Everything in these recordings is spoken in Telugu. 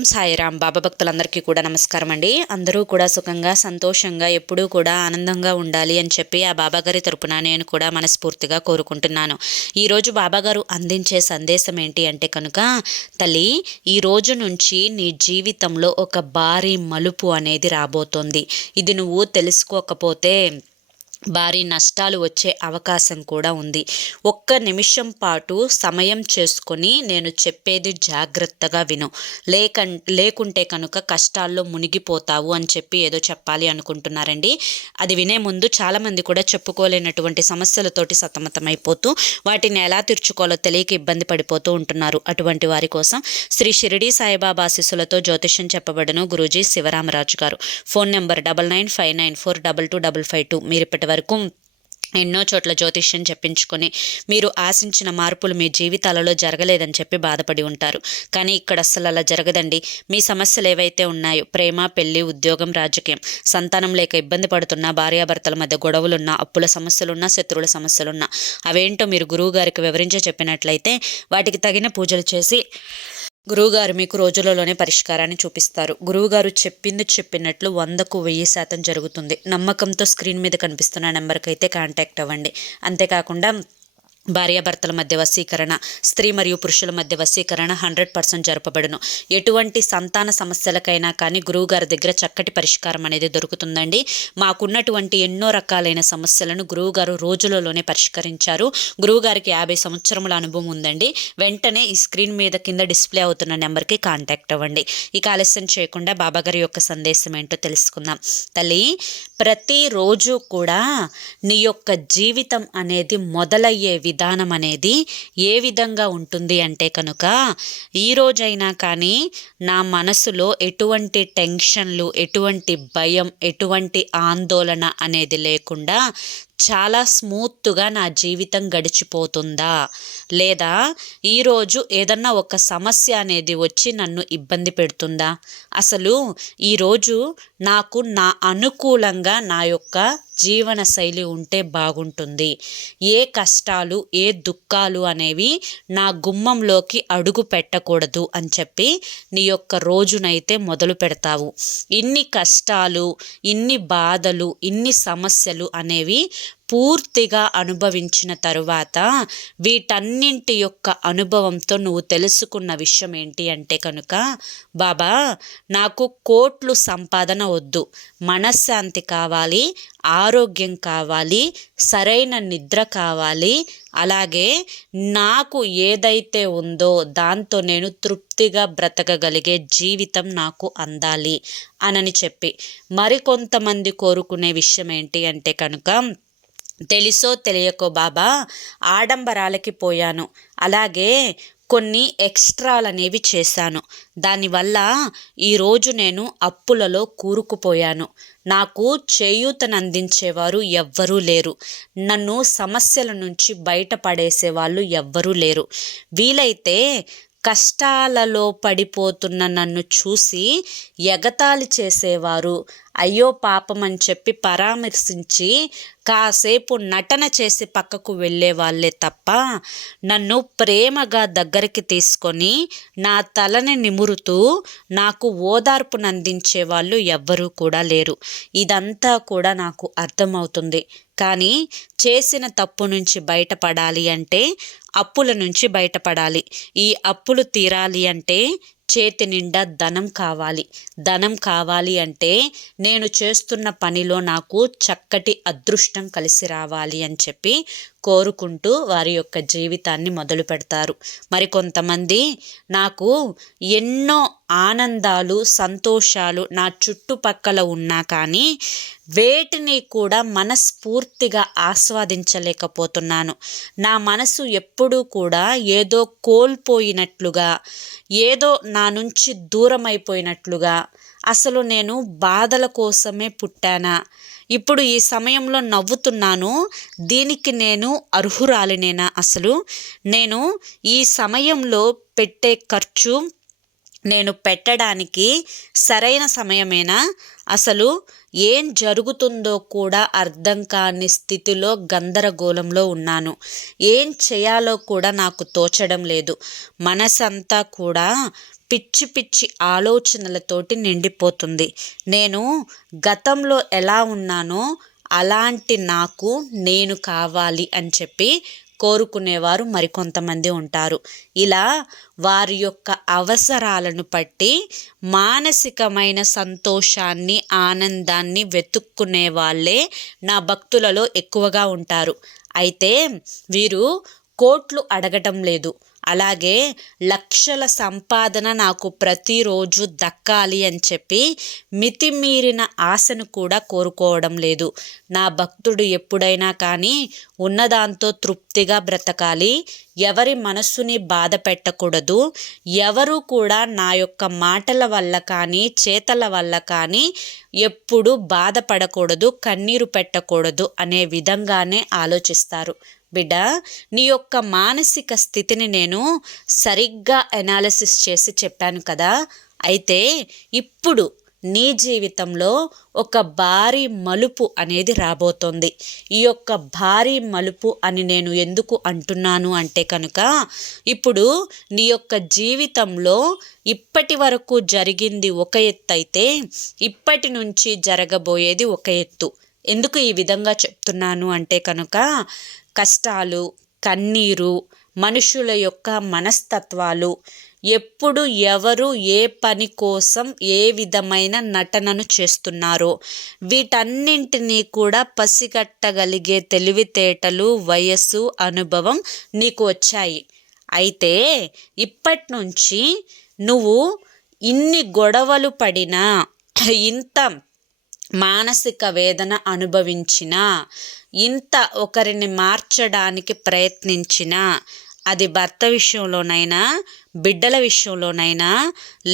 ఓం సాయిరాం. బాబా భక్తులందరికీ కూడా నమస్కారం అండి. అందరూ కూడా సుఖంగా సంతోషంగా ఎప్పుడూ కూడా ఆనందంగా ఉండాలి అని చెప్పి ఆ బాబాగారి తరపున నేను కూడా మనస్ఫూర్తిగా కోరుకుంటున్నాను. ఈరోజు బాబాగారు అందించే సందేశం ఏంటి అంటే కనుక, తల్లి, ఈ రోజు నుంచి నీ జీవితంలో ఒక భారీ మలుపు అనేది రాబోతోంది. ఇది నువ్వు తెలుసుకోకపోతే భారీ నష్టాలు వచ్చే అవకాశం కూడా ఉంది. ఒక్క నిమిషం పాటు సమయం చేసుకొని నేను చెప్పేది జాగ్రత్తగా విను. లేకుంటే కనుక కష్టాల్లో మునిగిపోతావు అని చెప్పి ఏదో చెప్పాలి అనుకుంటున్నారండి. అది వినే ముందు చాలామంది కూడా చెప్పుకోలేనటువంటి సమస్యలతోటి సతమతమైపోతూ వాటిని ఎలా తీర్చుకోవాలో తెలియక ఇబ్బంది పడిపోతూ ఉంటున్నారు. అటువంటి వారి కోసం శ్రీ షిరిడి సాయిబాబా ఆశీస్సులతో జ్యోతిష్యం చెప్పబడును గురూజీ శివరామరాజు గారు. Phone number 9959422552. మీరు ఇప్పటి వరకు ఎన్నో చోట్ల జ్యోతిష్యం చెప్పించుకొని మీరు ఆశించిన మార్పులు మీ జీవితాలలో జరగలేదని చెప్పి బాధపడి ఉంటారు. కానీ ఇక్కడ అస్సలు అలా జరగదండి. మీ సమస్యలు ఏవైతే ఉన్నాయో, ప్రేమ, పెళ్లి, ఉద్యోగం, రాజకీయం, సంతానం లేక ఇబ్బంది పడుతున్నా, భార్యాభర్తల మధ్య గొడవలున్నా, అప్పుల సమస్యలున్నా, శత్రువుల సమస్యలున్నా, అవేంటో మీరు గురువు గారికి వివరించి చెప్పినట్లయితే వాటికి తగిన పూజలు చేసి గురువుగారు మీకు రోజులలోనే పరిష్కారాన్ని చూపిస్తారు. గురువుగారు చెప్పినట్లు 100కు 1000% జరుగుతుంది. నమ్మకంతో స్క్రీన్ మీద కనిపిస్తున్న నెంబర్కి అయితే కాంటాక్ట్ అవ్వండి. అంతేకాకుండా భార్యాభర్తల మధ్య వశీకరణ, స్త్రీ మరియు పురుషుల మధ్య వశీకరణ 100% జరపబడును. ఎటువంటి సంతాన సమస్యలకైనా కానీ గురువుగారి దగ్గర చక్కటి పరిష్కారం అనేది దొరుకుతుందండి. మాకున్నటువంటి ఎన్నో రకాలైన సమస్యలను గురువుగారు రోజులలోనే పరిష్కరించారు. గురువుగారికి 50 సంవత్సరముల అనుభవం ఉందండి. వెంటనే ఈ స్క్రీన్ మీద కింద డిస్ప్లే అవుతున్న నెంబర్కి కాంటాక్ట్ అవ్వండి. ఇక ఆలస్యం చేయకుండా బాబాగారి యొక్క సందేశం ఏంటో తెలుసుకుందాం. తల్లి, ప్రతిరోజు కూడా నీ యొక్క జీవితం అనేది మొదలయ్యే విధానం అనేది ఏ విధంగా ఉంటుంది అంటే కనుక, ఈరోజైనా కానీ నా మనసులో ఎటువంటి టెన్షన్లు, ఎటువంటి భయం, ఎటువంటి ఆందోళన అనేది లేకుండా చాలా స్మూత్గా నా జీవితం గడిచిపోతుందా, లేదా ఈరోజు ఏదన్నా ఒక సమస్య అనేది వచ్చి నన్ను ఇబ్బంది పెడుతుందా, అసలు ఈరోజు నాకు నా అనుకూలంగా నా యొక్క జీవన శైలి ఉంటే బాగుంటుంది, ఏ కష్టాలు, ఏ దుఃఖాలు అనేవి నా గుమ్మంలోకి అడుగు పెట్టకూడదు అని చెప్పి నీ యొక్క రోజునైతే మొదలు పెడతావు. ఇన్ని కష్టాలు, ఇన్ని బాధలు, ఇన్ని సమస్యలు అనేవి పూర్తిగా అనుభవించిన తరువాత వీటన్నింటి యొక్క అనుభవంతో నువ్వు తెలుసుకున్న విషయం ఏంటి అంటే కనుక, బాబా, నాకు కోట్లు సంపాదన వద్దు, మనశ్శాంతి కావాలి, ఆరోగ్యం కావాలి, సరైన నిద్ర కావాలి, అలాగే నాకు ఏదైతే ఉందో దాంతో నేను తృప్తిగా బ్రతకగలిగే జీవితం నాకు అందాలి అని చెప్పి మరికొంతమంది కోరుకునే విషయం ఏంటి అంటే కనుక, తెలుసో తెలియకో బాబా ఆడంబరాలకి పోయాను, అలాగే కొన్ని ఎక్స్ట్రాలు అనేవి చేశాను, దానివల్ల ఈరోజు నేను అప్పులలో కూరుకుపోయాను, నాకు చేయూతనందించేవారు ఎవ్వరూ లేరు, నన్ను సమస్యల నుంచి బయటపడేసే వాళ్ళు ఎవ్వరూ లేరు, వీలైతే కష్టాలలో పడిపోతున్న నన్ను చూసి ఎగతాళి చేసేవారు అయ్యో పాపం అని చెప్పి పరామర్శించి కాసేపు నటన చేసి పక్కకు వెళ్ళే వాళ్ళే తప్ప నన్ను ప్రేమగా దగ్గరికి తీసుకొని నా తలని నిమురుతూ నాకు ఓదార్పునందించే వాళ్ళు ఎవ్వరూ కూడా లేరు. ఇదంతా కూడా నాకు అర్థమవుతుంది. కానీ చేసిన తప్పు నుంచి బయటపడాలి అంటే అప్పుల నుంచి బయటపడాలి. ఈ అప్పులు తీరాలి అంటే చేతి నిండా ధనం కావాలి. ధనం కావాలి అంటే నేను చేస్తున్న పనిలో నాకు చక్కటి అదృష్టం కలిసి రావాలి అని చెప్పి కోరుకుంటూ వారి యొక్క జీవితాన్ని మొదలు పెడతారు. మరికొంతమంది నాకు ఎన్నో ఆనందాలు, సంతోషాలు నా చుట్టుపక్కల ఉన్నా కానీ వేటిని కూడా మనస్ఫూర్తిగా ఆస్వాదించలేకపోతున్నాను. నా మనసు ఎప్పుడూ కూడా ఏదో కోల్పోయినట్లుగా, ఏదో నా నుంచి దూరం అయిపోయినట్లుగా, అసలు నేను బాధల కోసమే పుట్టానా, ఇప్పుడు ఈ సమయంలో నవ్వుతున్నాను, దీనికి నేను అర్హురాలినేనా, అసలు నేను ఈ సమయంలో పెట్టే ఖర్చు నేను పెట్టడానికి సరైన సమయమేనా, అసలు ఏం జరుగుతుందో కూడా అర్థం కాని స్థితిలో గందరగోళంలో ఉన్నాను, ఏం చేయాలో కూడా నాకు తోచడం లేదు, మనసంతా కూడా పిచ్చి పిచ్చి ఆలోచనలతోటి నిండిపోతుంది. నేను గతంలో ఎలా ఉన్నానో అలాంటి నాకు నేను కావాలి అని చెప్పి కోరుకునేవారు మరికొంతమంది ఉంటారు. ఇలా వారి యొక్క అవసరాలను బట్టి మానసికమైన సంతోషాన్ని, ఆనందాన్ని వెతుక్కునే వాళ్ళే నా భక్తులలో ఎక్కువగా ఉంటారు. అయితే వీరు కోట్లు అడగటం లేదు, అలాగే లక్షల సంపాదన నాకు ప్రతిరోజు దక్కాలి అని చెప్పి మితిమీరిన ఆశను కూడా కోరుకోవడం లేదు. నా భక్తుడు ఎప్పుడైనా కానీ ఉన్నదాంతో తృప్తిగా బ్రతకాలి, ఎవరి మనస్సుని బాధ పెట్టకూడదు, ఎవరు కూడా నా యొక్క మాటల వల్ల కానీ చేతల వల్ల కానీ ఎప్పుడు బాధపడకూడదు, కన్నీరు పెట్టకూడదు అనే విధంగానే ఆలోచిస్తారు. బిడ్డ, నీ యొక్క మానసిక స్థితిని నేను సరిగ్గా అనాలిసిస్ చేసి చెప్పాను కదా. అయితే ఇప్పుడు నీ జీవితంలో ఒక భారీ మలుపు అనేది రాబోతోంది. ఈ యొక్క భారీ మలుపు అని నేను ఎందుకు అంటున్నాను అంటే కనుక, ఇప్పుడు నీ యొక్క జీవితంలో ఇప్పటి వరకు జరిగింది ఒక ఎత్తు అయితే ఇప్పటి నుంచి జరగబోయేది ఒక ఎత్తు. ఎందుకు ఈ విధంగా చెప్తున్నాను అంటే కనుక, కష్టాలు, కన్నీరు, మనుషుల యొక్క మనస్తత్వాలు, ఎప్పుడు ఎవరు ఏ పని కోసం ఏ విధమైన నటనను చేస్తున్నారో వీటన్నింటినీ కూడా పసిగట్టగలిగే తెలివితేటలు, వయస్సు, అనుభవం నీకు వచ్చాయి. అయితే ఇప్పటి నుంచి నువ్వు ఇన్ని గొడవలు పడినా, ఇంత మానసిక వేదన అనుభవించినా, ఇంత ఒకరిని మార్చడానికి ప్రయత్నించినా, అది భర్త విషయంలోనైనా, బిడ్డల విషయంలోనైనా,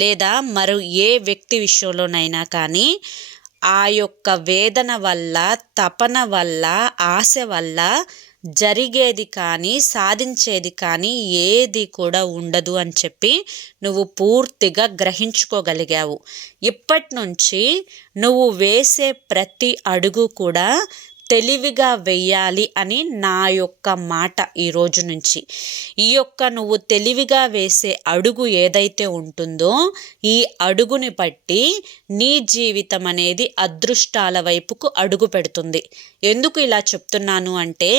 లేదా మరో ఏ వ్యక్తి విషయంలోనైనా కానీ, ఆ యొక్క వేదన వల్ల, తపన వల్ల, ఆశ వల్ల జరిగేది కానీ సాధించేది కానీ ఏది కూడా ఉండదు అని చెప్పి నువ్వు పూర్తిగా గ్రహించుకోగలిగావు. ఇప్పటి నుంచి నువ్వు వేసే ప్రతి అడుగు కూడా తెలివిగా వెయ్యాలి అని నా యొక్క మాట. ఈ రోజు నుంచి ఈ యొక్క నువ్వు తెలివిగా వేసే అడుగు ఏదైతే ఉంటుందో ఈ అడుగుని బట్టి నీ జీవితం అనేది అదృష్టాల వైపుకు అడుగు పెడుతుంది. ఎందుకు ఇలా చెప్తున్నాను అంటే,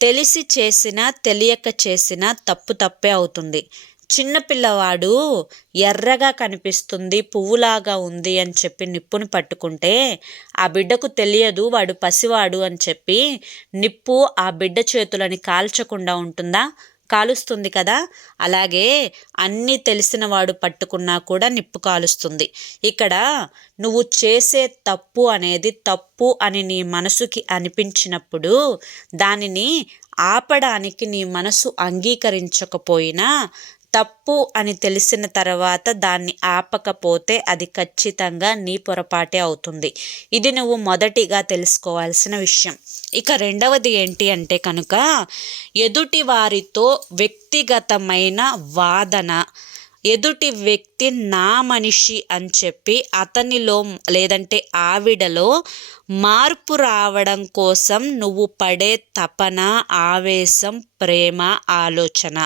తెలిసి చేసినా తెలియక చేసినా తప్పు తప్పే అవుతుంది. చిన్నపిల్లవాడు ఎర్రగా కనిపిస్తుంది, పువ్వులాగా ఉంది అని చెప్పి నిప్పుని పట్టుకుంటే ఆ బిడ్డకు తెలియదు వాడు పసివాడు అని చెప్పి నిప్పు ఆ బిడ్డ చేతులని కాల్చకుండా ఉంటుందా? కాలుస్తుంది కదా. అలాగే అన్నీ తెలిసిన వాడు పట్టుకున్నా కూడా నిప్పు కాలుస్తుంది. ఇక్కడ నువ్వు చేసే తప్పు అనేది తప్పు అని నీ మనసుకి అనిపించినప్పుడు దానిని ఆపడానికి నీ మనసు అంగీకరించకపోయినా, తప్పు అని తెలిసిన తర్వాత దాన్ని ఆపకపోతే అది ఖచ్చితంగా నీ పొరపాటే అవుతుంది. ఇది నువ్వు మొదటిగా తెలుసుకోవాల్సిన విషయం. ఇక రెండవది ఏంటి అంటే కనుక, ఎదుటి వారితో వ్యక్తిగతమైన వాదన, ఎదుటి వ్యక్తి నా మనిషి అని చెప్పి అతనిలో లేదంటే ఆవిడలో మార్పు రావడం కోసం నువ్వు పడే తపన, ఆవేశం, ప్రేమ, ఆలోచన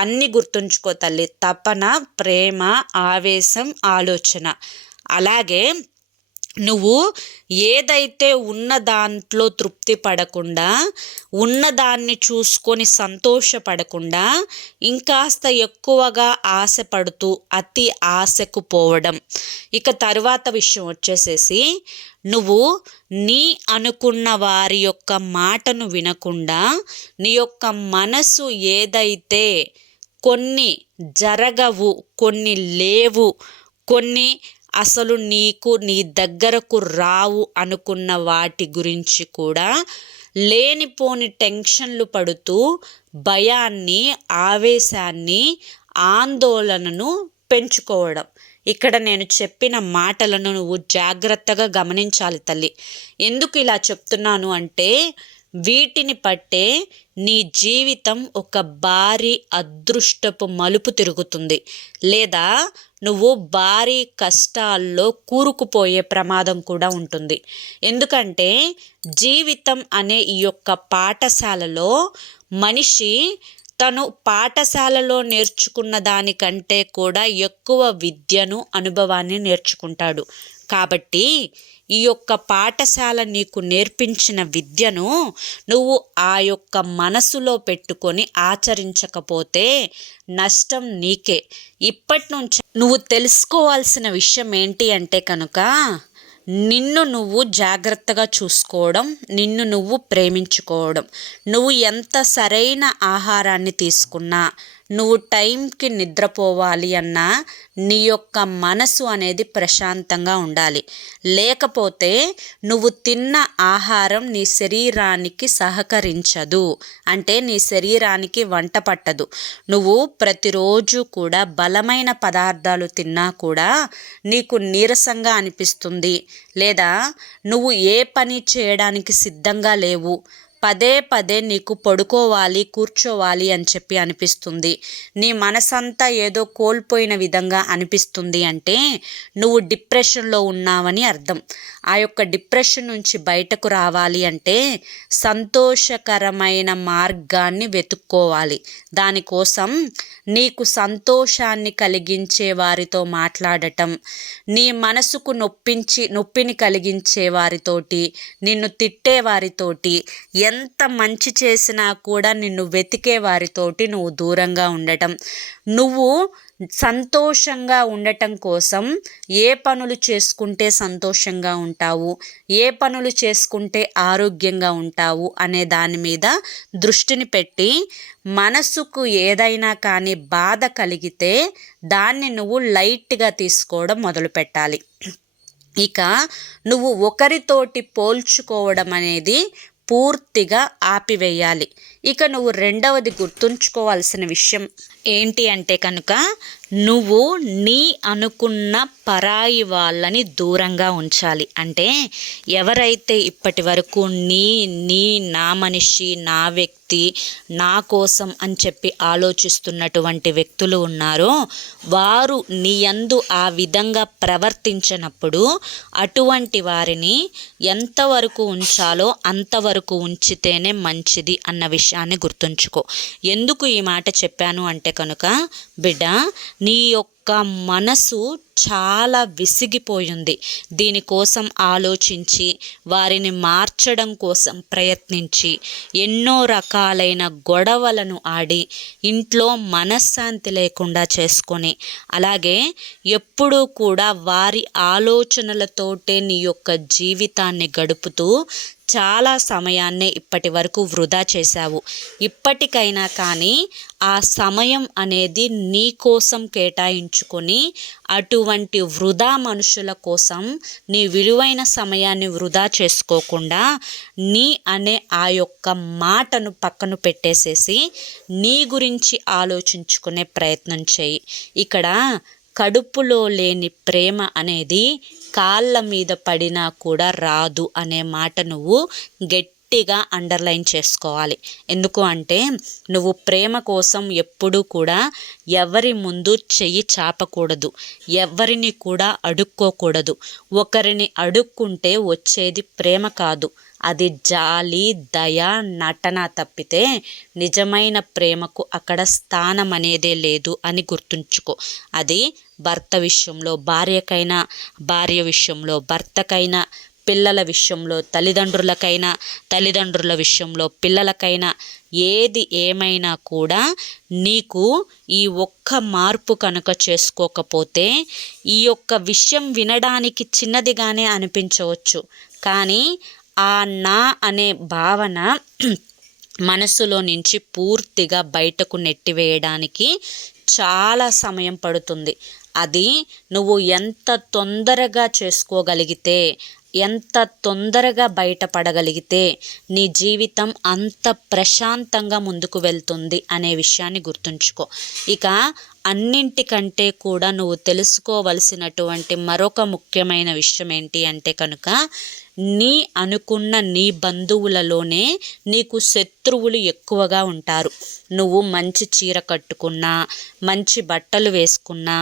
అన్నీ గుర్తుంచుకో తల్లి. తపన, ప్రేమ, ఆవేశం, ఆలోచన. అలాగే నువ్వు ఏదైతే ఉన్న దాంట్లో తృప్తి పడకుండా, ఉన్నదాన్ని చూసుకొని సంతోషపడకుండా ఇంకాస్త ఎక్కువగా ఆశపడుతూ అతి ఆశకు పోవడం. ఇక తరువాత విషయం వచ్చేసేసి, నువ్వు నీ అనుకున్న వారి యొక్క మాటను వినకుండా నీ యొక్క మనసు ఏదైతే కొన్ని జరగవు, కొన్ని లేవు, కొన్ని అసలు నీకు నీ దగ్గరకు రావు అనుకున్న వాటి గురించి కూడా లేనిపోని టెన్షన్లు పడుతూ భయాన్ని, ఆవేశాన్ని, ఆందోళనను పెంచుకోవడం. ఇక్కడ నేను చెప్పిన మాటలను నువ్వు జాగ్రత్తగా గమనించాలి తల్లి. ఎందుకు ఇలా చెప్తున్నాను అంటే, వీటిని పట్టే నీ జీవితం ఒక భారీ అదృష్టపు మలుపు తిరుగుతుంది, లేదా నువ్వు భారీ కష్టాల్లో కూరుకుపోయే ప్రమాదం కూడా ఉంటుంది. ఎందుకంటే జీవితం అనే ఈ యొక్క పాఠశాలలో మనిషి తను పాఠశాలలో నేర్చుకున్న దానికంటే కూడా ఎక్కువ విద్యను, అనుభవాన్ని నేర్చుకుంటాడు. కాబట్టి ఈ యొక్క పాఠశాల నీకు నేర్పించిన విద్యను నువ్వు ఆ యొక్క మనసులో పెట్టుకొని ఆచరించకపోతే నష్టం నీకే. ఇప్పటి నుంచి నువ్వు తెలుసుకోవాల్సిన విషయం ఏంటి అంటే కనుక, నిన్ను నువ్వు జాగ్రత్తగా చూసుకోవడం, నిన్ను నువ్వు ప్రేమించుకోవడం. నువ్వు ఎంత సరైన ఆహారాన్ని తీసుకున్నా, నువ్వు టైంకి నిద్రపోవాలి అన్నా నీ యొక్క మనసు అనేది ప్రశాంతంగా ఉండాలి. లేకపోతే నువ్వు తిన్న ఆహారం నీ శరీరానికి సహకరించదు, అంటే నీ శరీరానికి వంట పట్టదు. నువ్వు ప్రతిరోజు కూడా బలమైన పదార్థాలు తిన్నా కూడా నీకు నీరసంగా అనిపిస్తుంది, లేదా నువ్వు ఏ పని చేయడానికి సిద్ధంగా లేవు. పదే పదే నీకు పడుకోవాలి, కూర్చోవాలి అని చెప్పి అనిపిస్తుంది. నీ మనసంతా ఏదో కోల్పోయిన విధంగా అనిపిస్తుంది అంటే నువ్వు డిప్రెషన్లో ఉన్నావని అర్థం. ఆ యొక్క డిప్రెషన్ నుంచి బయటకు రావాలి అంటే సంతోషకరమైన మార్గాన్ని వెతుక్కోవాలి. దానికోసం నీకు సంతోషాన్ని కలిగించే వారితో మాట్లాడటం, నీ మనసుకు నొప్పిని కలిగించే వారితోటి, నిన్ను తిట్టే వారితోటి, ఎంత మంచి చేసినా కూడా నిన్ను వెతికే వారితోటి నువ్వు దూరంగా ఉండటం. నువ్వు సంతోషంగా ఉండటం కోసం ఏ పనులు చేసుకుంటే సంతోషంగా ఉంటావు, ఏ పనులు చేసుకుంటే ఆరోగ్యంగా ఉంటావు అనే దాని మీద దృష్టిని పెట్టి, మనసుకు ఏదైనా కానీ బాధ కలిగితే దాన్ని నువ్వు లైట్గా తీసుకోవడం మొదలుపెట్టాలి. ఇక నువ్వు ఒకరితోటి పోల్చుకోవడం అనేది పూర్తిగా ఆపివేయాలి. ఇక నువ్వు రెండవది గుర్తుంచుకోవాల్సిన విషయం ఏంటి అంటే కనుక, నువ్వు నీ అనుకున్న పరాయి వాళ్ళని దూరంగా ఉంచాలి. అంటే ఎవరైతే ఇప్పటి వరకు నా మనిషి, నా వ్యక్తి, నా కోసం అని చెప్పి ఆలోచిస్తున్నటువంటి వ్యక్తులు ఉన్నారో వారు నీ యందు ఆ విధంగా ప్రవర్తించినప్పుడు అటువంటి వారిని ఎంతవరకు ఉంచాలో అంతవరకు ఉంచితేనే మంచిది అన్న విషయాన్ని గుర్తుంచుకో. ఎందుకు ఈ మాట చెప్పాను అంటే కనుక, బిడ్డ, నీ యొక్క మనసు చాలా విసిగిపోయింది. దీనికోసం ఆలోచించి వారిని మార్చడం కోసం ప్రయత్నించి ఎన్నో రకాలైన గొడవలను ఆడి ఇంట్లో మనశ్శాంతి లేకుండా చేసుకొని, అలాగే ఎప్పుడూ కూడా వారి ఆలోచనలతోటే నీ యొక్క జీవితాన్ని గడుపుతూ చాలా సమయాన్నే ఇప్పటి వరకు వృధా చేశావు. ఇప్పటికైనా కానీ ఆ సమయం అనేది నీ కోసం కేటాయించుకొని అటువంటి వృధా మనుషుల కోసం నీ విలువైన సమయాన్ని వృధా చేసుకోకుండా నీ అనే ఆ యొక్క మాటను పక్కన పెట్టేసేసి నీ గురించి ఆలోచించుకునే ప్రయత్నం చేయి. ఇక్కడ కడుపులో లేని ప్రేమ అనేది కాళ్ళ మీద పడినా కూడా రాదు అనే మాట నువ్వు గట్టిగా అండర్లైన్ చేసుకోవాలి. ఎందుకు అంటే నువ్వు ప్రేమ కోసం ఎప్పుడూ కూడా ఎవరి ముందు చెయ్యి చాపకూడదు, ఎవరిని కూడా అడుక్కోకూడదు. ఒకరిని అడుక్కుంటే వచ్చేది ప్రేమ కాదు, అది జాలి, దయ, నటన తప్పితే నిజమైన ప్రేమకు అక్కడ స్థానం అనేదే లేదు అని గుర్తుంచుకో. అది భర్త విషయంలో భార్యకైనా, భార్య విషయంలో భర్తకైనా, పిల్లల విషయంలో తల్లిదండ్రులకైనా, తల్లిదండ్రుల విషయంలో పిల్లలకైనా, ఏది ఏమైనా కూడా నీకు ఈ ఒక్క మార్పు కనుక చేసుకోకపోతే, ఈ యొక్క విషయం వినడానికి చిన్నదిగానే అనిపించవచ్చు, కానీ ఆ నా అనే భావన మనసులో నుంచి పూర్తిగా బయటకు నెట్టివేయడానికి చాలా సమయం పడుతుంది. అది నువ్వు ఎంత తొందరగా చేసుకోగలిగితే, ఎంత తొందరగా బయటపడగలిగితే నీ జీవితం అంత ప్రశాంతంగా ముందుకు వెళ్తుంది అనే విషయాన్ని గుర్తుంచుకో. ఇక అన్నింటికంటే కూడా నువ్వు తెలుసుకోవలసినటువంటి మరొక ముఖ్యమైన విషయం ఏంటి అంటే కనుక, నీ అనుకున్న నీ బంధువులలోనే నీకు శత్రువులు ఎక్కువగా ఉంటారు. నువ్వు మంచి చీర కట్టుకున్నా, మంచి బట్టలు వేసుకున్నా,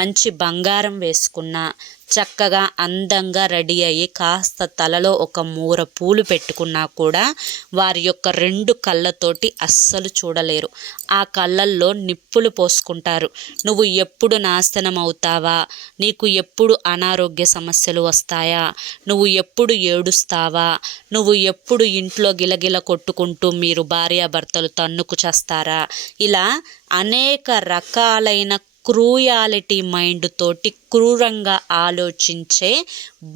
మంచి బంగారం వేసుకున్నా, చక్కగా అందంగా రెడీ అయ్యి కాస్త తలలో ఒక మూర పూలు పెట్టుకున్నా కూడా వారి యొక్క 2 కళ్ళతోటి అస్సలు చూడలేరు. ఆ కళ్ళల్లో నిప్పులు పోసుకుంటారు. నువ్వు ఎప్పుడు నాశనం అవుతావా, నీకు ఎప్పుడు అనారోగ్య సమస్యలు వస్తాయా, నువ్వు ఎప్పుడు ఏడుస్తావా, నువ్వు ఎప్పుడు ఇంట్లో గిలగిల కొట్టుకుంటూ మీరు భార్యాభర్తలు తన్నుకు చేస్తారా, ఇలా అనేక రకాలైన క్రూయాలిటీ మైండ్ తోటి క్రూరంగా ఆలోచించే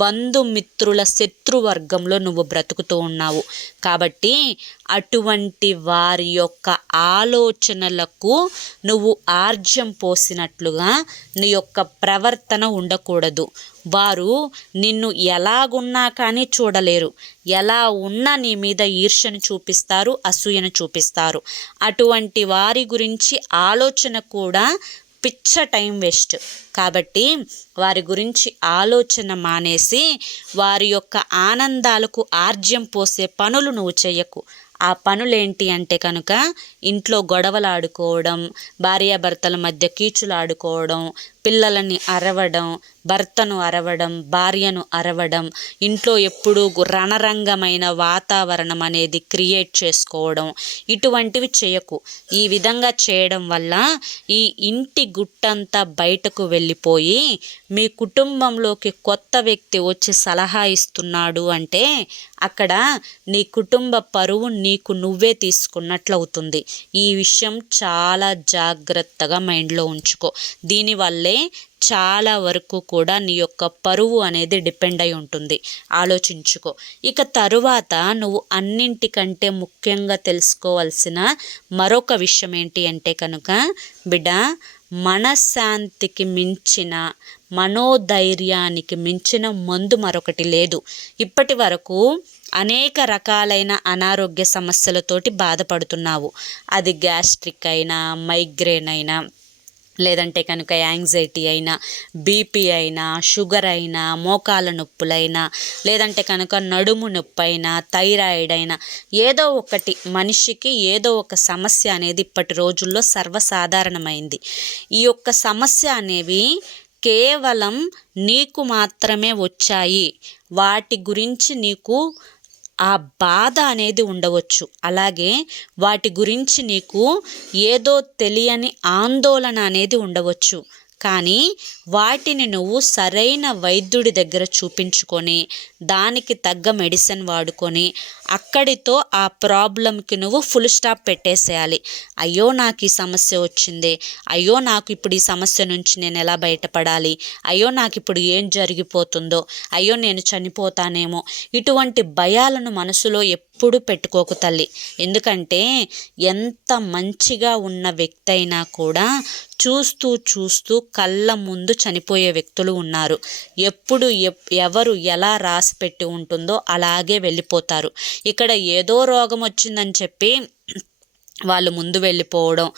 బంధుమిత్రుల శత్రువర్గంలో నువ్వు బ్రతుకుతూ ఉన్నావు. కాబట్టి అటువంటి వారి యొక్క ఆలోచనలకు నువ్వు ఆర్జ్యం పోసినట్లుగా నీ యొక్క ప్రవర్తన ఉండకూడదు. వారు నిన్ను ఎలాగున్నా కానీ చూడలేరు. ఎలా ఉన్నా నీ మీద ఈర్ష్యను చూపిస్తారు, అసూయను చూపిస్తారు. అటువంటి వారి గురించి ఆలోచన కూడా పిచ్చ టైం వేస్ట్. కాబట్టి వారి గురించి ఆలోచన మానేసి వారి యొక్క ఆనందాలకు ఆర్జ్యం పోసే పనులు నువ్వు చెయ్యకు. ఆ పనులేంటి అంటే కనుక ఇంట్లో గొడవలు ఆడుకోవడం, భార్యాభర్తల మధ్య కీచులు ఆడుకోవడం, పిల్లలని అరవడం, భర్తను అరవడం, భార్యను అరవడం, ఇంట్లో ఎప్పుడూ రణరంగమైన వాతావరణం అనేది క్రియేట్ చేసుకోవడం, ఇటువంటివి చేయకు. ఈ విధంగా చేయడం వల్ల ఈ ఇంటి గుట్టంతా బయటకు వెళ్ళిపోయి మీ కుటుంబంలోకి కొత్త వ్యక్తి వచ్చి సలహా ఇస్తున్నాడు అంటే అక్కడ నీ కుటుంబ పరువు నీకు నువ్వే తీసుకున్నట్లవుతుంది. ఈ విషయం చాలా జాగ్రత్తగా మైండ్లో ఉంచుకో. దీనివల్లే చాలా వరకు కూడా నీ యొక్క పరువు అనేది డిపెండ్ అయి ఉంటుంది. ఆలోచించుకో. ఇక తరువాత నువ్వు అన్నింటికంటే ముఖ్యంగా తెలుసుకోవాల్సిన మరొక విషయం ఏంటి అంటే కనుక బిడ్డ, మనశ్శాంతికి మించిన, మనోధైర్యానికి మించిన మందు మరొకటి లేదు. ఇప్పటి వరకు అనేక రకాలైన అనారోగ్య సమస్యలతోటి బాధపడుతున్నావు. అది గ్యాస్ట్రిక్ అయినా, మైగ్రేన్ అయినా, లేదంటే కనుక యాంగ్జైటీ అయినా, బీపీ అయినా, షుగర్ అయినా, మోకాల నొప్పులైనా, లేదంటే కనుక నడుము నొప్పి అయినా, థైరాయిడ్ అయినా, ఏదో ఒకటి మనిషికి ఏదో ఒక సమస్య అనేది ఇప్పటి రోజుల్లో సర్వసాధారణమైంది. ఈ యొక్క సమస్య అనేవి కేవలం నీకు మాత్రమే వచ్చాయి. వాటి గురించి నీకు ఆ బాధ అనేది ఉండవచ్చు. అలాగే వాటి గురించి నీకు ఏదో తెలియని ఆందోళన అనేది ఉండవచ్చు. కానీ వాటిని నువ్వు సరైన వైద్యుడి దగ్గర చూపించుకొని దానికి తగ్గ మెడిసిన్ వాడుకొని అక్కడితో ఆ ప్రాబ్లంకి నువ్వు ఫుల్ స్టాప్ పెట్టేసేయాలి. అయ్యో నాకు ఈ సమస్య వచ్చింది, అయ్యో నాకు ఇప్పుడు ఈ సమస్య నుంచి నేను ఎలా బయటపడాలి, అయ్యో నాకు ఇప్పుడు ఏం జరిగిపోతుందో, అయ్యో నేను చనిపోతానేమో, ఇటువంటి భయాలను మనసులో ఎప్పుడు పెట్టుకోకు తల్లి. ఎందుకంటే ఎంత మంచిగా ఉన్న వ్యక్తి అయినా కూడా చూస్తూ చూస్తూ కళ్ళ ముందు చనిపోయే వ్యక్తులు ఉన్నారు. ఎప్పుడు ఎవరు ఎలా రాసి పెట్టి ఉంటుందో అలాగే వెళ్ళిపోతారు. ఇక్కడ ఏదో రోగం వచ్చిందని చెప్పి వాళ్ళు ముందు వెళ్ళిపోవడం,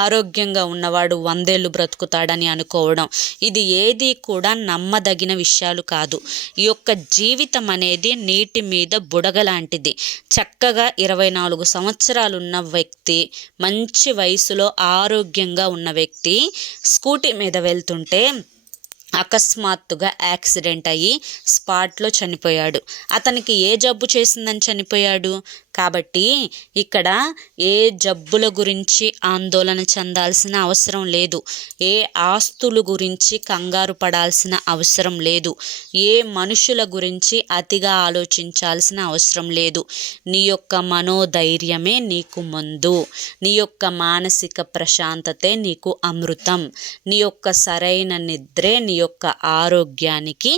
ఆరోగ్యంగా ఉన్నవాడు 100 ఏళ్ళు బ్రతుకుతాడని అనుకోవడం, ఇది ఏది కూడా నమ్మదగిన విషయాలు కాదు. ఈ యొక్క జీవితం అనేది నీటి మీద బుడగ లాంటిది. చక్కగా 24 సంవత్సరాలున్న వ్యక్తి, మంచి వయసులో ఆరోగ్యంగా ఉన్న వ్యక్తి స్కూటీ మీద వెళ్తుంటే అకస్మాత్తుగా యాక్సిడెంట్ అయ్యి స్పాట్లో చనిపోయాడు. అతనికి ఏ జబ్బు చేసిందని చనిపోయాడు? కాబట్టి ఇక్కడ ఏ జబ్బుల గురించి ఆందోళన చెందాల్సిన అవసరం లేదు. ఏ ఆస్తుల గురించి కంగారు పడాల్సిన అవసరం లేదు. ఏ మనుషుల గురించి అతిగా ఆలోచించాల్సిన అవసరం లేదు. నీ యొక్క మనోధైర్యమే నీకు మందు. నీ యొక్క మానసిక ప్రశాంతతే నీకు అమృతం. నీ యొక్క సరైన నిద్రే నీ యొక్క ఆరోగ్యానికి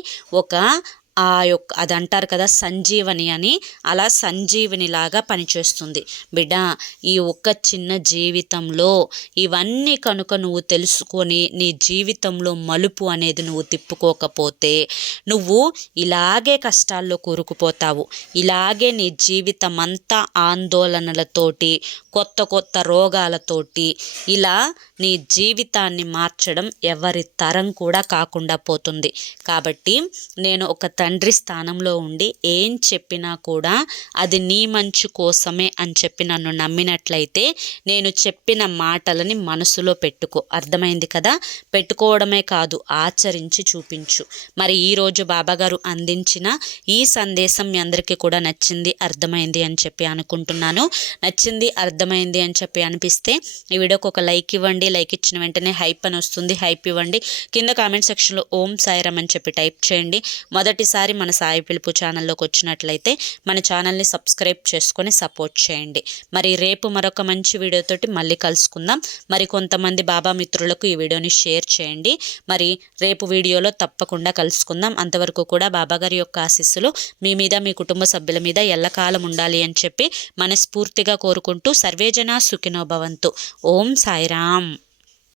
అది అంటారు కదా సంజీవని అని, అలా సంజీవనిలాగా పనిచేస్తుంది. బిడ్డ, ఈ ఒక్క చిన్న జీవితంలో ఇవన్నీ కనుక నువ్వు తెలుసుకొని నీ జీవితంలో మలుపు అనేది నువ్వు తిప్పుకోకపోతే నువ్వు ఇలాగే కష్టాల్లో కూరుకుపోతావు. ఇలాగే నీ జీవితం అంతా ఆందోళనలతోటి, కొత్త కొత్త రోగాలతోటి ఇలా నీ జీవితాన్ని మార్చడం ఎవరి తరం కూడా కాకుండా పోతుంది. కాబట్టి నేను ఒక తండ్రి స్థానంలో ఉండి ఏం చెప్పినా కూడా అది నీ మంచు కోసమే అని చెప్పి నన్ను నమ్మినట్లయితే నేను చెప్పిన మాటలని మనసులో పెట్టుకో. అర్థమైంది కదా? పెట్టుకోవడమే కాదు, ఆచరించి చూపించు. మరి ఈరోజు బాబాగారు అందించిన ఈ సందేశం మీ అందరికీ కూడా నచ్చింది, అర్థమైంది అని చెప్పి అనుకుంటున్నాను. నచ్చింది, అర్థమైంది అని చెప్పి అనిపిస్తే ఈ వీడియోకి ఒక లైక్ ఇవ్వండి. లైక్ ఇచ్చిన వెంటనే హైప్ అని వస్తుంది, హైప్ ఇవ్వండి. కింద కామెంట్ సెక్షన్లో ఓం సాయిరామ్ అని చెప్పి టైప్ చేయండి. మొదటిసారి మన సాయి పిలుపు ఛానల్లోకి వచ్చినట్లయితే మన ఛానల్ని సబ్స్క్రైబ్ చేసుకొని సపోర్ట్ చేయండి. మరి రేపు మరొక మంచి వీడియోతోటి మళ్ళీ కలుసుకుందాం. మరి కొంతమంది బాబా మిత్రులకు ఈ వీడియోని షేర్ చేయండి. మరి రేపు వీడియోలో తప్పకుండా కలుసుకుందాం. అంతవరకు కూడా బాబాగారి యొక్క ఆశీస్సులు మీ మీద, మీ కుటుంబ సభ్యుల మీద ఎల్లకాలం ఉండాలి అని చెప్పి మనస్ఫూర్తిగా కోరుకుంటూ సర్వేజన సుఖినో భవంతు. ఓం సాయిరామ్.